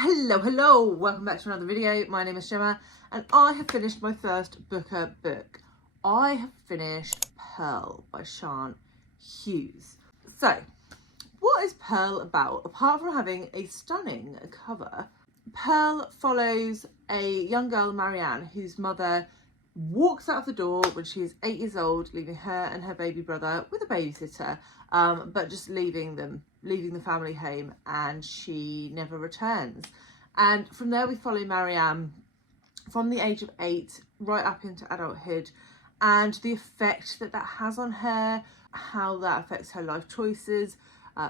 Hello, welcome back to another video. My name is Gemma and I have finished my first Booker book. I have finished Pearl by Sian Hughes. So, what is Pearl about? Apart from having a stunning cover, Pearl follows a young girl, Marianne, whose mother walks out of the door when she is 8 years old, leaving her and her baby brother with a babysitter, but just leaving the family home, and she never returns. And from there we follow Marianne from the age of 8 right up into adulthood, and the effect that has on her, how that affects her life choices,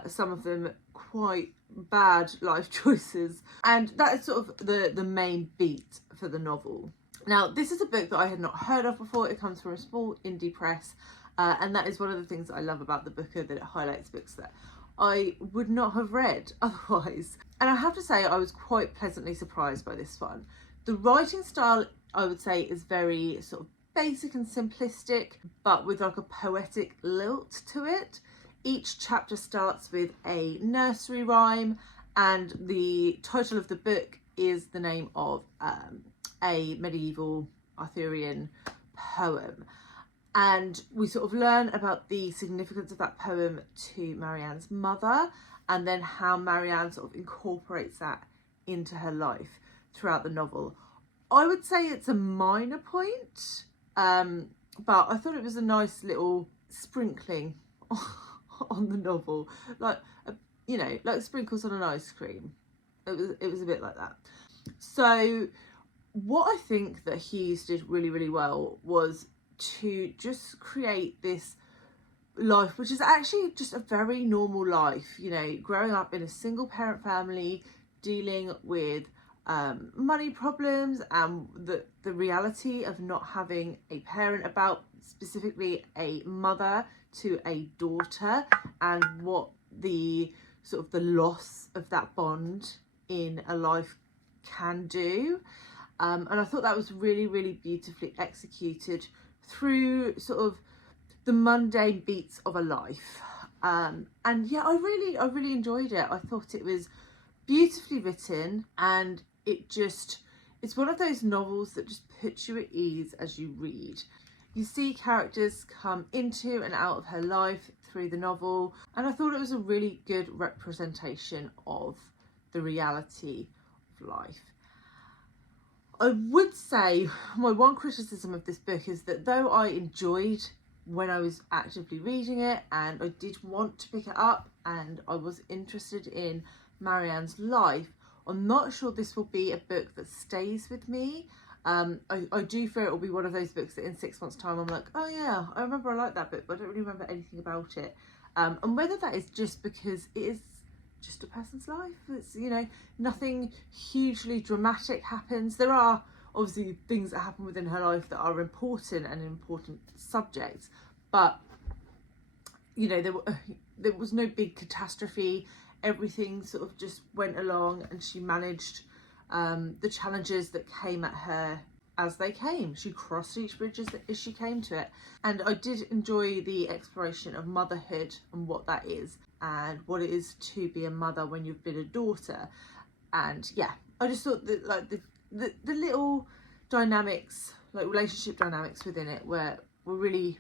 some of them quite bad life choices, and that is sort of the main beat for the novel. Now, this is a book that I had not heard of before. It comes from a small indie press, and that is one of the things that I love about the Booker, that it highlights books that I would not have read otherwise. And I have to say, I was quite pleasantly surprised by this one. The writing style, I would say, is very sort of basic and simplistic, but with like a poetic lilt to it. Each chapter starts with a nursery rhyme, and the title of the book is the name of a medieval Arthurian poem. And we sort of learn about the significance of that poem to Marianne's mother, and then how Marianne sort of incorporates that into her life throughout the novel. I would say it's a minor point, but I thought it was a nice little sprinkling on the novel, like like sprinkles on an ice cream. It was a bit like that. So what I think that Hughes did really well was to just create this life, which is actually just a very normal life, growing up in a single parent family, dealing with money problems, and the reality of not having a parent about, specifically a mother to a daughter, and what the sort of the loss of that bond in a life can do. And I thought that was really beautifully executed through sort of the mundane beats of a life. And yeah, I really enjoyed it. I thought it was beautifully written, and it's one of those novels that just puts you at ease as you read. You see characters come into and out of her life through the novel, and I thought it was a really good representation of the reality of life. I would say my one criticism of this book is that though I enjoyed when I was actively reading it, and I did want to pick it up, and I was interested in Marianne's life, I'm not sure this will be a book that stays with me. I do fear it will be one of those books that in 6 months' time I'm like, oh yeah, I remember I liked that book, but I don't really remember anything about it. And whether that is just because it is just a person's life, it's nothing hugely dramatic happens. There are obviously things that happen within her life that are important and important subjects, but there was no big catastrophe. Everything sort of just went along, and she managed the challenges that came at her as they came. She crossed each bridge as she came to it. And I did enjoy the exploration of motherhood and what that is, and what it is to be a mother when you've been a daughter. And yeah, I just thought that like the little dynamics, like relationship dynamics within it were really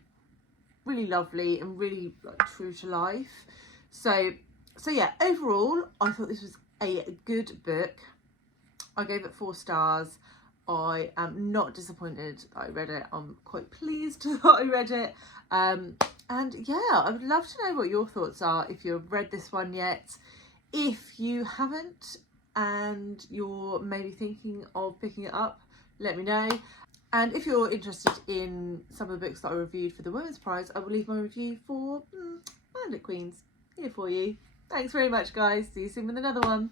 lovely and really like true to life. So yeah, overall I thought this was a good book. I gave it 4 stars. I am not disappointed that I read it. I'm quite pleased that I read it. And yeah, I would love to know what your thoughts are if you've read this one yet. If you haven't and you're maybe thinking of picking it up, let me know. And if you're interested in some of the books that I reviewed for the Women's Prize, I will leave my review for Bandit Queens here for you. Thanks very much, guys. See you soon with another one.